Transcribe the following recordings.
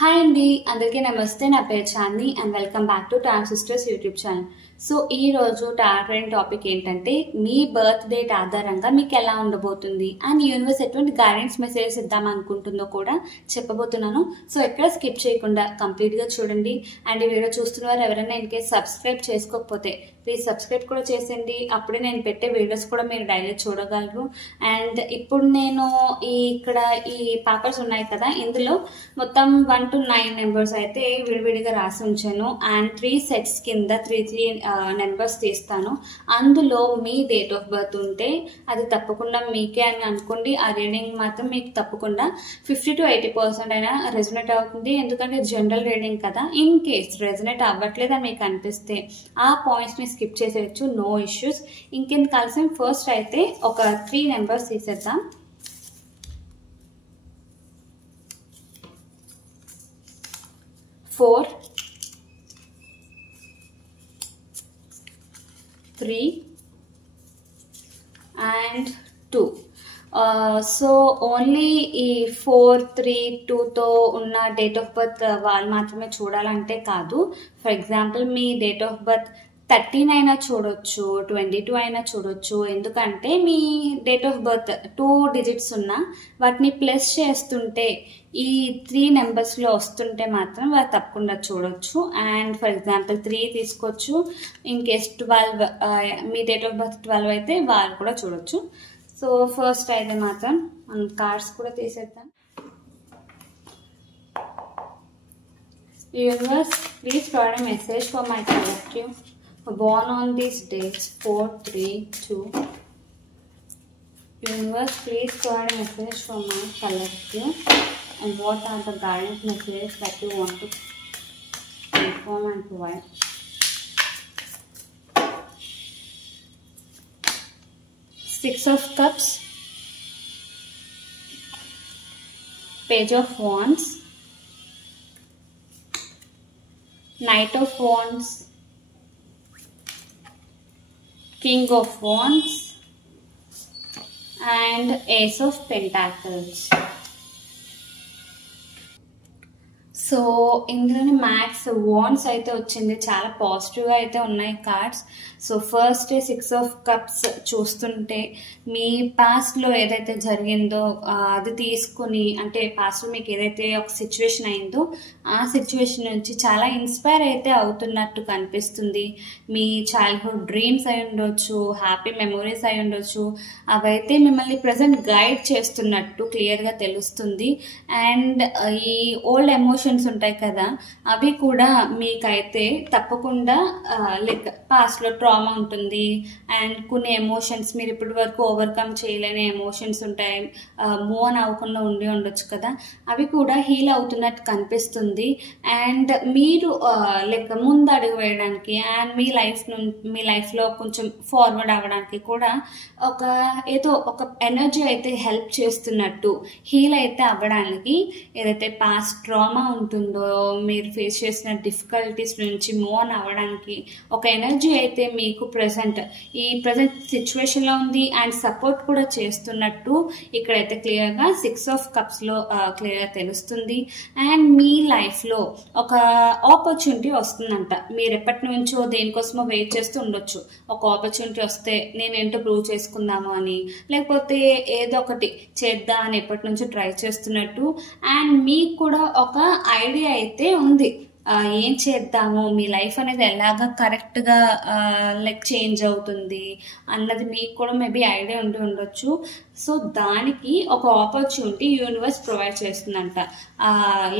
Hi అండి, అందరికీ నమస్తే. నా పేరు Chandini and welcome back to Tom sisters YouTube channel. So ఈ రోజు టార్గెట్ టాపిక్ ఏంటంటే మీ బర్త్ డేట్ ఆధారంగా మీకు ఎలా ఉండబోతుంది అండ్ యూనివర్స్ ఎటువంటి గైడెన్స్ మెసేజెస్ ఇద్దాం అనుకుంటుందో కూడా చెప్పబోతున్నాను. సో ఎక్కడ స్కిప్ చేయకుండా కంప్లీట్గా చూడండి. అండ్ ఈ వీడియో చూస్తున్న వారు ఎవరైనా ఇన్కేస్ సబ్స్క్రైబ్ చేసుకోకపోతే ప్లీజ్ సబ్స్క్రైబ్ కూడా చేసేయండి. అప్పుడే నేను పెట్టే వీడియోస్ కూడా మీరు డైలీ చూడగలరు. అండ్ ఇప్పుడు నేను ఇక్కడ ఈ పేపర్స్ ఉన్నాయి కదా, ఇందులో మొత్తం 1 to 9 నెంబర్స్ అయితే విడివిడిగా రాసి ఉంచాను. అండ్ 3 సెట్స్ కింద 3 నెంబర్స్ తీస్తాను. అందులో మీ డేట్ ఆఫ్ బర్త్ ఉంటే అది తప్పకుండా మీకే అని అనుకోండి. ఆ రీడింగ్ మాత్రం మీకు తప్పకుండా 50 to 80% అయినా రెజొనేట్ అవుతుంది. ఎందుకంటే జనరల్ రీడింగ్ కదా. ఇన్ కేస్ రెజొనేట్ అవ్వట్లేదని మీకు అనిపిస్తే ఆ పాయింట్స్ ని స్కిప్ చేసేయచ్చు, నో ఇష్యూస్. ఇంకెందుకు కలిసి ఫస్ట్ అయితే ఒక 3 నెంబర్స్ తీసేద్దాం. 4, 3 and 2. సో ఓన్లీ ఈ 4, 3, 2తో ఉన్న డేట్ ఆఫ్ బర్త్ వాళ్ళు మాత్రమే చూడాలంటే కాదు. For example me date of birth 13 అయినా చూడొచ్చు, 22 అయినా చూడొచ్చు. ఎందుకంటే మీ డేట్ ఆఫ్ బర్త్ 2 డిజిట్స్ ఉన్నా వాటిని ప్లస్ చేస్తుంటే ఈ 3 నెంబర్స్లో వస్తుంటే మాత్రం వారు తప్పకుండా చూడొచ్చు. అండ్ ఫర్ ఎగ్జాంపుల్ 3 తీసుకోవచ్చు. In case 12 me date of birth 12 అయితే వాళ్ళు కూడా చూడొచ్చు. సో ఫస్ట్ అయితే మాత్రం మనం కార్డ్స్ కూడా తీసేద్దాం. Universe, please provide a message for my collective born on these dates 4, 3, 2. Universe, please provide a message for my collective and what are the guidance messages that you want to inform and provide. Six of Cups, Page of Wands, Knight of Wands, King of Wands and Ace of Pentacles. So ఇందులోని max wands అయితే వచ్చింది. చాలా పాజిటివ్గా అయితే ఉన్నాయి cards. So first 6 of cups చూస్తుంటే మీ పాస్ట్లో ఏదైతే జరిగిందో అది తీసుకుని, అంటే పాస్ట్లో మీకు ఏదైతే ఒక సిచ్యువేషన్ అయిందో ఆ సిచ్యువేషన్ నుంచి చాలా ఇన్స్పైర్ అయితే అవుతున్నట్టు కనిపిస్తుంది. మీ చైల్డ్హుడ్ డ్రీమ్స్ అయి ఉండొచ్చు, హ్యాపీ మెమొరీస్ అయి ఉండొచ్చు. అవైతే మిమ్మల్ని ప్రజెంట్ గైడ్ చేస్తున్నట్టు క్లియర్గా తెలుస్తుంది. అండ్ ఈ ఓల్డ్ ఎమోషన్స్ ఉంటాయి కదా, అవి కూడా మీకైతే తప్పకుండా లైక్ పాస్ట్ లో ట్రామా ఉంటుంది అండ్ కొన్ని ఎమోషన్స్ మీరు ఇప్పటి వరకు ఓవర్కమ్ చేయలేని ఎమోషన్స్ ఉంటాయి, మూవ్ ఆన్ అవ్వకుండా ఉండి ఉండొచ్చు కదా, అవి కూడా హీల్ అవుతున్నట్టు కనిపిస్తుంది. అండ్ మీరు లైక్ ముందు అడుగు వేయడానికి అండ్ మీ లైఫ్లో కొంచెం ఫార్వర్డ్ అవ్వడానికి కూడా ఒక ఎనర్జీ అయితే హెల్ప్ చేస్తున్నట్టు, హీల్ అయితే అవ్వడానికి ఏదైతే పాస్ట్ ట్రామా ఉంటుందో, మీరు ఫేస్ చేసిన డిఫికల్టీస్ నుంచి మూవ్ ఆన్ అవ్వడానికి ఒక ఎనర్జీ అయితే మీకు ప్రజెంట్ సిచ్యువేషన్లో ఉంది. అండ్ సపోర్ట్ కూడా చేస్తున్నట్టు ఇక్కడైతే క్లియర్గా 6 ఆఫ్ కప్స్లో క్లియర్గా తెలుస్తుంది. అండ్ మీ లైఫ్లో ఒక ఆపర్చునిటీ వస్తుందంట. మీరు ఎప్పటి నుంచో దేనికోసమో వెయిట్ చేస్తూ ఉండొచ్చు. ఒక ఆపర్చునిటీ వస్తే నేనేంటో ప్రూవ్ చేసుకుందాము అని, లేకపోతే ఏదో ఒకటి చేద్దామని ఎప్పటి నుంచో ట్రై చేస్తున్నట్టు. అండ్ మీకు కూడా ఒక ఐడియా అయితే ఉంది, ఏం చేద్దాము, మీ లైఫ్ అనేది ఎలాగా కరెక్ట్గా లైక్ చేంజ్ అవుతుంది అన్నది మీకు కూడా మేబీ ఐడియా ఉండి ఉండొచ్చు. సో దానికి ఒక ఆపర్చునిటీ యూనివర్స్ ప్రొవైడ్ చేస్తుందంట.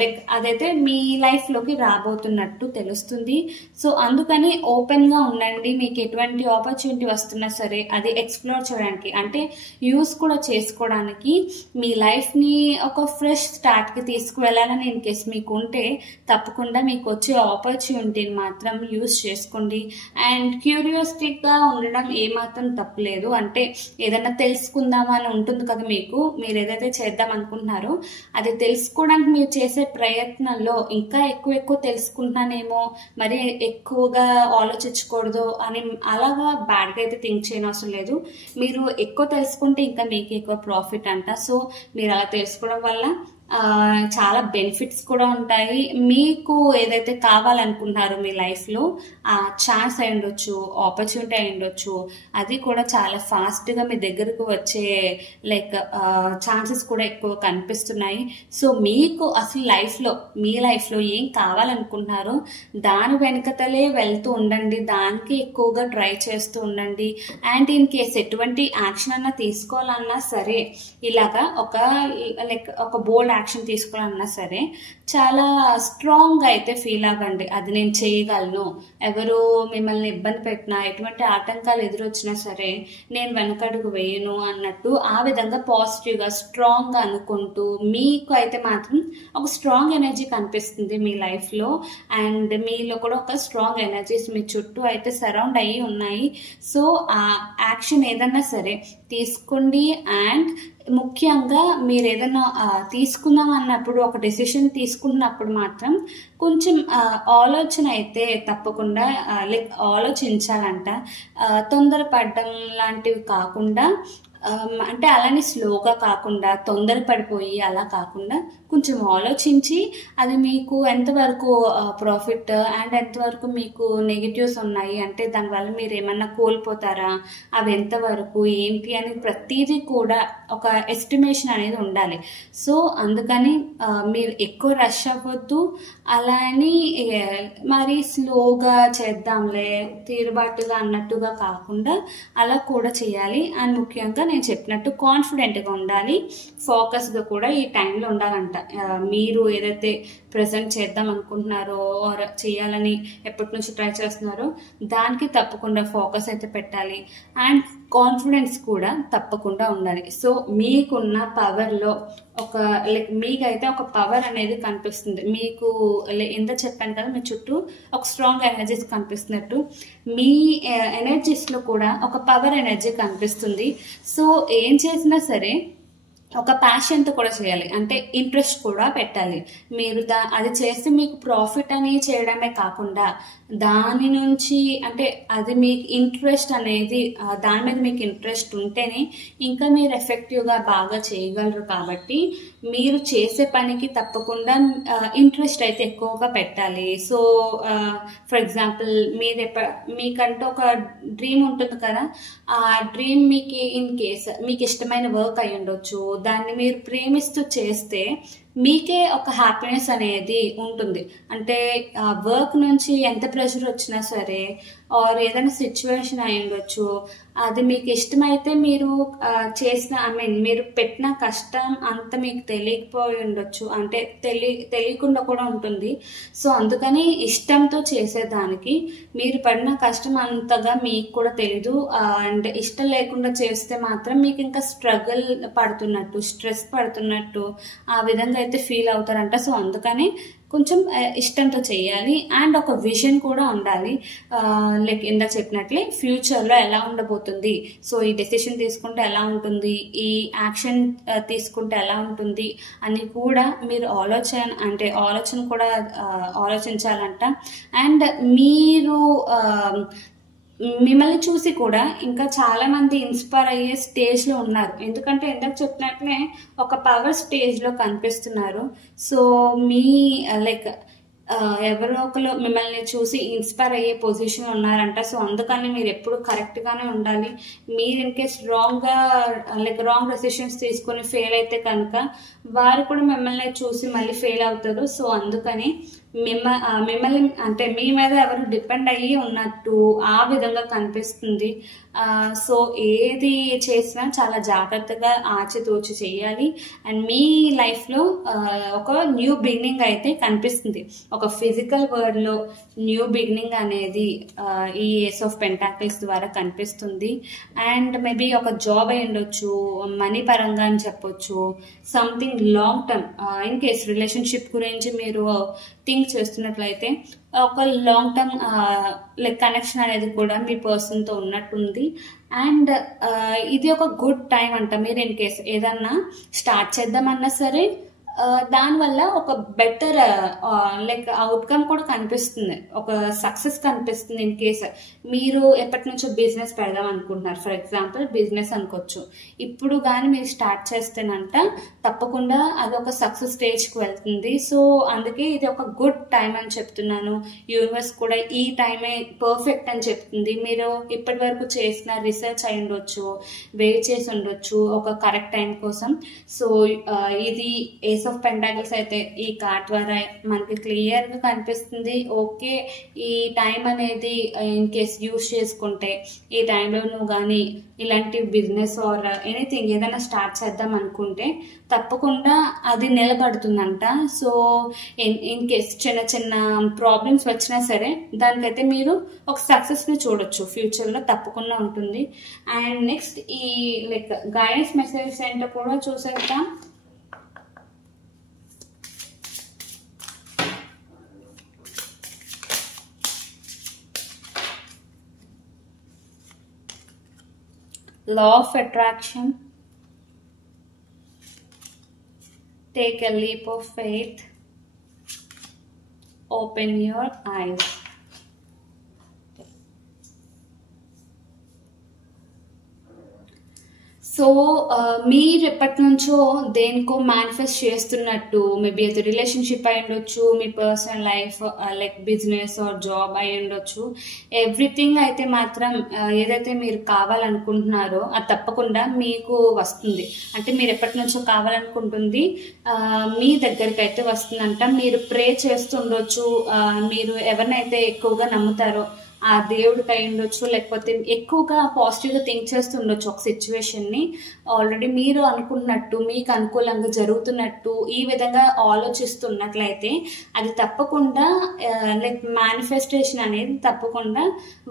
లైక్ అదైతే మీ లైఫ్లోకి రాబోతున్నట్టు తెలుస్తుంది. సో అందుకని ఓపెన్గా ఉండండి. మీకు ఎటువంటి ఆపర్చునిటీ వస్తున్నా సరే అది ఎక్స్ప్లోర్ చేయడానికి, అంటే యూస్ కూడా చేసుకోవడానికి, మీ లైఫ్ని ఒక ఫ్రెష్ స్టార్ట్కి తీసుకువెళ్ళాలని ఇన్ కేస్ మీకు ఉంటే తప్పకుండా మీకు వచ్చే ఆపర్చునిటీని మాత్రం యూస్ చేసుకోండి. అండ్ క్యూరియాసిటీగా ఉండడం ఏమాత్రం తప్పలేదు. అంటే ఏదైనా తెలుసుకుందామని ఉంటుంది కదా, మీరు ఏదైతే చేద్దాం అనుకుంటున్నారో అది తెలుసుకోవడానికి మీరు చేసే ప్రయత్నంలో ఇంకా ఎక్కువ తెలుసుకుంటున్నానేమో, మరి ఎక్కువగా ఆలోచించకూడదు అని అలాగా బ్యాడ్గా అయితే థింక్ చేయని అవసరం లేదు. మీరు ఎక్కువ తెలుసుకుంటే ఇంకా మీకు ఎక్కువ ప్రాఫిట్ అంట. సో మీరు అలా తెలుసుకోవడం వల్ల చాలా బెనిఫిట్స్ కూడా ఉంటాయి. మీకు ఏదైతే కావాలనుకుంటున్నారో మీ లైఫ్లో ఆ ఛాన్స్ అయి ఉండొచ్చు, ఆపర్చునిటీ అయి ఉండొచ్చు, అది కూడా చాలా ఫాస్ట్గా మీ దగ్గరకు వచ్చే లైక్ ఛాన్సెస్ కూడా ఎక్కువ కనిపిస్తున్నాయి. సో మీకు అసలు మీ లైఫ్లో ఏం కావాలనుకుంటున్నారో దాని వెనకతలే వెళ్తూ ఉండండి, దానికి ఎక్కువగా ట్రై చేస్తూ ఉండండి. అండ్ ఇన్ కేస్ ఎటువంటి యాక్షన్ అన్నా తీసుకోవాలన్నా సరే, ఇలాగా ఒక బోల్డ్ యాక్షన్ తీసుకోవాలన్నా సరే చాలా స్ట్రాంగ్ గా అయితే ఫీల్ అవ్వండి. అది నేను చేయగలను, ఎవరు మిమ్మల్ని ఇబ్బంది పెట్టినా, ఎటువంటి ఆటంకాలు ఎదురొచ్చినా సరే నేను వెనకడుగు వేయను అన్నట్టు ఆ విధంగా పాజిటివ్ గా స్ట్రాంగ్ గా అనుకుంటూ మీకు అయితే మాత్రం ఒక స్ట్రాంగ్ ఎనర్జీ కనిపిస్తుంది మీ లైఫ్ లో. అండ్ మీలో కూడా ఒక స్ట్రాంగ్ ఎనర్జీస్ మీ చుట్టూ అయితే సరౌండ్ అయ్యి ఉన్నాయి. సో ఆ యాక్షన్ ఏదన్నా సరే తీసుకోండి. అండ్ ముఖ్యంగా మీరు ఏదైనా తీసుకుందాం అన్నప్పుడు, ఒక డెసిషన్ తీసుకున్నప్పుడు మాత్రం కొంచెం ఆలోచన అయితే తప్పకుండా ఆలోచించాలంట. తొందరపడడం లాంటివి కాకుండా, అంటే అలానే స్లోగా కాకుండా, తొందరపడిపోయి అలా కాకుండా కొంచెం ఆలోచించి అది మీకు ఎంతవరకు ప్రాఫిట్ అండ్ ఎంతవరకు మీకు నెగిటివ్స్ ఉన్నాయి, అంటే దానివల్ల మీరు ఏమన్నా కోల్పోతారా, అవి ఎంతవరకు ఏంటి అని ప్రతిదీ కూడా ఒక ఎస్టిమేషన్ అనేది ఉండాలి. సో అందుకని మీరు ఎక్కువ రష్ అవ్వద్దు, అలా అని మరి స్లోగా చేద్దాంలే తీరుబాటుగా అన్నట్టుగా కాకుండా అలా కూడా చేయాలి. అండ్ ముఖ్యంగా నేను చెప్పినట్టు కాన్ఫిడెంట్గా ఉండాలి, ఫోకస్గా కూడా ఈ టైంలో ఉండాలంట. మీరు ఏదైతే ప్రజెంట్ చేద్దాం అనుకుంటున్నారో ఆర్ చేయాలని ఎప్పటి నుంచి ట్రై చేస్తున్నారో దానికి తప్పకుండా ఫోకస్ అయితే పెట్టాలి. అండ్ కాన్ఫిడెన్స్ కూడా తప్పకుండా ఉండాలి. సో మీకున్న పవర్లో మీకైతే ఒక పవర్ అనేది కనిపిస్తుంది. మీకు ఎంత చెప్పాను కదా, మీ చుట్టూ ఒక స్ట్రాంగ్ ఎనర్జీస్ కనిపిస్తున్నట్టు మీ ఎనర్జీస్లో కూడా ఒక పవర్ ఎనర్జీ కనిపిస్తుంది. సో ఏం చేసినా సరే ఒక ప్యాషన్తో కూడా చేయాలి, అంటే ఇంట్రెస్ట్ కూడా పెట్టాలి. మీరు అది చేస్తే మీకు ప్రాఫిట్ అని చేయడమే కాకుండా దాని నుంచి, అంటే అది మీకు ఇంట్రెస్ట్ అనేది, దాని మీద మీకు ఇంట్రెస్ట్ ఉంటేనే ఇంకా మీరు ఎఫెక్టివ్గా బాగా చేయగలరు. కాబట్టి మీరు చేసే పనికి తప్పకుండా ఇంట్రెస్ట్ అయితే ఎక్కువగా పెట్టాలి. సో ఫర్ ఎగ్జాంపుల్ మీకంటూ ఒక డ్రీమ్ ఉంటుంది కదా, ఆ డ్రీమ్ మీకు ఇన్ కేస్ మీకు ఇష్టమైన వర్క్ అయి ఉండొచ్చు, దాన్ని మీరు ప్రేమిస్తూ చేస్తే మీకే ఒక హ్యాపీనెస్ అనేది ఉంటుంది. అంటే వర్క్ నుంచి ఎంత ప్రెషర్ వచ్చినా సరే ఆర్ ఏదైనా సిచ్యువేషన్ అయి ఉండొచ్చు, అది మీకు ఇష్టమైతే మీరు చేసిన మీరు పెట్టిన కష్టం అంత మీకు తెలియకపోయి ఉండొచ్చు, అంటే తెలియకుండా కూడా ఉంటుంది. సో అందుకని ఇష్టంతో చేసేదానికి మీరు పడిన కష్టం అంతగా మీకు కూడా తెలీదు. అండ్ ఇష్టం లేకుండా చేస్తే మాత్రం మీకు ఇంకా స్ట్రగుల్ పడుతున్నట్టు, స్ట్రెస్ పడుతున్నట్టు ఆ విధంగా అయితే ఫీల్ అవుతారంట. సో అందుకని కొంచెం ఇష్టంతో చేయాలి. అండ్ ఒక విజన్ కూడా ఉండాలి. లైక్ ఇందాక చెప్పినట్లే ఫ్యూచర్లో ఎలా ఉండబోతుంది, సో ఈ డెసిషన్ తీసుకుంటే ఎలా ఉంటుంది, ఈ యాక్షన్ తీసుకుంటే ఎలా ఉంటుంది అని కూడా మీరు ఆలోచన కూడా ఆలోచించాలంట. అండ్ మీరు మిమ్మల్ని చూసి కూడా ఇంకా చాలా మంది ఇన్స్పైర్ అయ్యే స్టేజ్ లో ఉన్నారు. ఎందుకంటే ఇందాక చెప్పినట్లే ఒక పవర్ స్టేజ్ లో కనిపిస్తున్నారు. సో మీ లైక్ ఎవరో ఒకరు మిమ్మల్ని చూసి ఇన్స్పైర్ అయ్యే పొజిషన్ ఉన్నారంట. సో అందుకని మీరు ఎప్పుడు కరెక్ట్ గానే ఉండాలి. మీరు ఇన్ కేస్ రాంగ్ డెసిషన్స్ తీసుకొని ఫెయిల్ అయితే కనుక వారు కూడా మిమ్మల్ని చూసి మళ్ళీ ఫెయిల్ అవుతారు. సో అందుకని మిమ్మల్ని అంటే మీ మీద ఎవరు డిపెండ్ అయ్యి ఉన్నట్టు ఆ విధంగా కనిపిస్తుంది. సో ఏది చేసినా చాలా జాగ్రత్తగా ఆచితూచి చేయాలి. అండ్ మీ లైఫ్లో ఒక న్యూ బిగినింగ్ అయితే కనిపిస్తుంది. ఒక ఫిజికల్ వరల్డ్ లో న్యూ బిగినింగ్ అనేది ఈ ఏస్ ఆఫ్ పెంటాకిల్స్ ద్వారా కనిపిస్తుంది. అండ్ మేబీ ఒక జాబ్ అయి ఉండొచ్చు, మనీ పరంగా అని చెప్పొచ్చు, something long term. In case relationship గురించి మీరు థింక్ చేస్తున్నట్లయితే ఒక లాంగ్ టర్మ్ కనెక్షన్ అనేది కూడా మీ పర్సన్తో ఉన్నట్టుంది. అండ్ ఇది ఒక గుడ్ టైం అంట. మీరు ఇన్ కేస్ ఏదన్నా స్టార్ట్ చేద్దామన్నా సరే దానివల్ల ఒక బెటర్ లైక్ అవుట్కమ్ కూడా కనిపిస్తుంది, ఒక సక్సెస్ కనిపిస్తుంది. ఇన్ కేస్ మీరు ఎప్పటి నుంచో బిజినెస్ పెడదాం అనుకుంటున్నారు, ఫర్ ఎగ్జాంపుల్ బిజినెస్ అనుకోవచ్చు, ఇప్పుడు కానీ మీరు స్టార్ట్ చేస్తేనంట తప్పకుండా అది ఒక సక్సెస్ స్టేజ్కి వెళ్తుంది. సో అందుకే ఇది ఒక గుడ్ టైం అని చెప్తున్నాను. యూనివర్స్ కూడా ఈ టైమే పర్ఫెక్ట్ అని చెప్తుంది. మీరు ఇప్పటి వరకు చేసిన రీసెర్చ్ అయి ఉండొచ్చు, వెయిట్ చేసి ఉండొచ్చు ఒక కరెక్ట్ టైం కోసం. సో ఇది ఏస్ ఆఫ్ పెంటాకిల్స్ అయితే ఈ కార్డ్ ద్వారా మనకి క్లియర్ గా కనిపిస్తుంది. ఓకే, ఈ టైం అనేది ఇన్ కేస్ యూజ్ చేసుకుంటే ఈ టైంలో నువ్వు కానీ ఇలాంటి బిజినెస్ ఆర్ ఎనీథింగ్ ఏదైనా స్టార్ట్ చేద్దాం అనుకుంటే తప్పకుండా అది నిలబడుతుందంట. సో ఇన్ కేస్ చిన్న చిన్న ప్రాబ్లమ్స్ వచ్చినా సరే దానికైతే మీరు ఒక సక్సెస్ ని చూడొచ్చు, ఫ్యూచర్ లో తప్పకుండా ఉంటుంది. అండ్ నెక్స్ట్ ఈ లైక్ గైడెన్స్ మెసేజెస్ ఏంటో కూడా చూసేద్దాం. Law of attraction. Take a leap of faith. Open your eyes. So మీరు ఎప్పటి నుంచో దేనికో మేనిఫెస్ట్ చేస్తున్నట్టు, మేబీ అది రిలేషన్షిప్ అయి ఉండొచ్చు, మీ personal life like business or job అయి ఉండొచ్చు. ఎవ్రీథింగ్ అయితే మాత్రం ఏదైతే మీరు కావాలనుకుంటున్నారో అది తప్పకుండా మీకు వస్తుంది. అంటే మీరు ఎప్పటి నుంచో కావాలనుకుంటుంది మీ దగ్గరికి అయితే వస్తుందంట. మీరు ప్రే చేస్తుండొచ్చు, మీరు ఎవరినైతే ఎక్కువగా నమ్ముతారో ఆ దేవుడికి అయి ఉండొచ్చు, లేకపోతే ఎక్కువగా పాజిటివ్గా థింక్ చేస్తుండొచ్చు ఒక సిచ్యువేషన్ని. ఆల్రెడీ మీరు అనుకున్నట్టు మీకు అనుకూలంగా జరుగుతున్నట్టు ఈ విధంగా ఆలోచిస్తున్నట్లయితే అది తప్పకుండా లైక్ మేనిఫెస్టేషన్ అనేది తప్పకుండా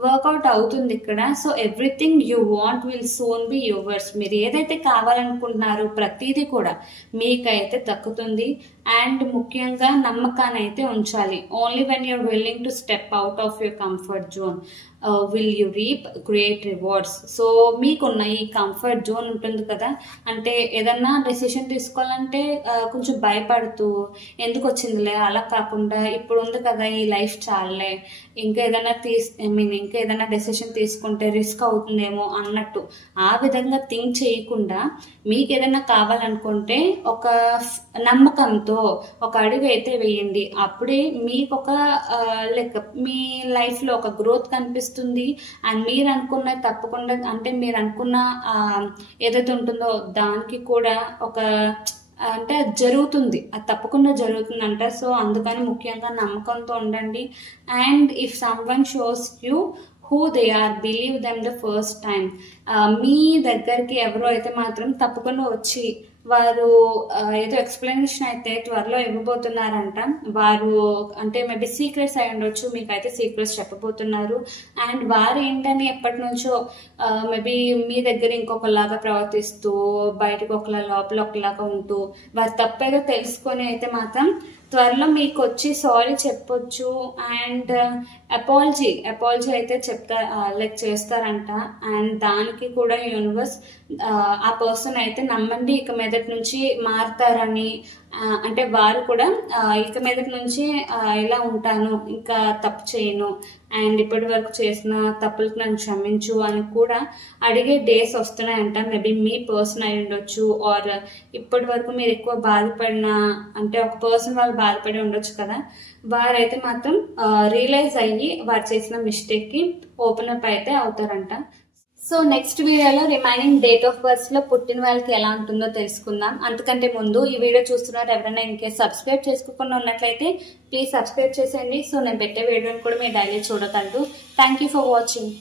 వర్కౌట్ అవుతుంది ఇక్కడ. So everything you want will soon be yours. మీరు ఏదైతే కావాలనుకుంటున్నారో ప్రతిదీ కూడా మీకైతే దక్కుతుంది. అండ్ ముఖ్యంగా నమ్మకాన్ని అయితే ఉంచాలి. Only when you're willing to step out of your comfort zone will you reap great rewards. So మీకున్న ఈ కంఫర్ట్ జోన్ ఉంటుంది కదా, అంటే ఏదన్నా డెసిషన్ తీసుకోవాలంటే కొంచెం భయపడుతూ ఎందుకు వచ్చిందిలే, అలా కాకుండా ఇప్పుడు ఉంది కదా ఈ లైఫ్ చాలే, ఇంకా ఏదైనా ఇంకా ఏదైనా డెసిషన్ తీసుకుంటే రిస్క్ అవుతుందేమో అన్నట్టు ఆ విధంగా థింక్ చేయకుండా మీకు ఏదైనా కావాలనుకుంటే ఒక నమ్మకంతో ఒక అడుగు అయితే వేయండి. అప్పుడే మీకు ఒక లైక్ మీ లైఫ్ లో ఒక గ్రోత్ కనిపిస్తుంది. అండ్ మీరు అనుకున్న తప్పకుండా అంటే మీరు అనుకున్న ఏదైతే ఉంటుందో దానికి కూడా ఒక అంటే అది జరుగుతుంది, అది తప్పకుండా జరుగుతుందంట. సో అందుకని ముఖ్యంగా నమ్మకంతో ఉండండి. And if someone shows you who they are, believe them the first time. మీ దగ్గరికి ఎవరో అయితే మాత్రం తప్పకుండా వచ్చి వారు ఏదో ఎక్స్ప్లెనేషన్ అయితే త్వరలో ఇవ్వబోతున్నారంట. వారు అంటే మేబీ సీక్రెట్స్ అయి ఉండొచ్చు, మీకైతే సీక్రెట్స్ చెప్పబోతున్నారు. అండ్ వారు ఏంటని ఎప్పటి నుంచో మేబీ మీ దగ్గర ఇంకొకలాగా ప్రవర్తిస్తూ బయటకు ఒకలా లోపల ఒకలాగా ఉంటూ వారు తప్పేదో తెలుసుకొని అయితే మాత్రం త్వరలో మీకు వచ్చి సారీ చెప్పొచ్చు. అండ్ అపాలజీ అయితే లైక్ చేస్తారంట. అండ్ దానికి కూడా యూనివర్స్ ఆ పర్సన్ అయితే నమ్మండి ఇక మీదటి నుంచి మారుతారని, అంటే వారు కూడా ఇక మీదటి నుంచి ఇలా ఉంటాను, ఇంకా తప్పు చేయను, అండ్ ఇప్పటి వరకు చేసిన తప్పులకు నన్ను క్షమించు అని కూడా అడిగే డేస్ వస్తున్నాయంట. మేబీ మీ పర్సన్ అయి ఉండొచ్చు, ఆర్ ఇప్పటి వరకు మీరు ఎక్కువ బాధపడిన అంటే ఒక పర్సన్ వాళ్ళు బాధపడి ఉండొచ్చు కదా, వారైతే మాత్రం రియలైజ్ అయ్యి వారు చేసిన మిస్టేక్ కి ఓపెన్ అప్ అయితే అవుతారంట. సో నెక్స్ట్ వీడియోలో రిమైనింగ్ డేట్ ఆఫ్ బర్త్ లో పుట్టిన వాళ్ళకి ఎలా ఉంటుందో తెలుసుకుందాం. అంతకంటే ముందు ఈ వీడియో చూస్తున్నారు ఎవరైనా ఇంకేస్ సబ్స్క్రైబ్ చేసుకోకుండా ఉన్నట్లయితే ప్లీజ్ సబ్స్క్రైబ్ చేసేయండి. సో నేను పెట్టే వీడియోని కూడా మీరు డైలీ చూడగలరు. Thank you for watching.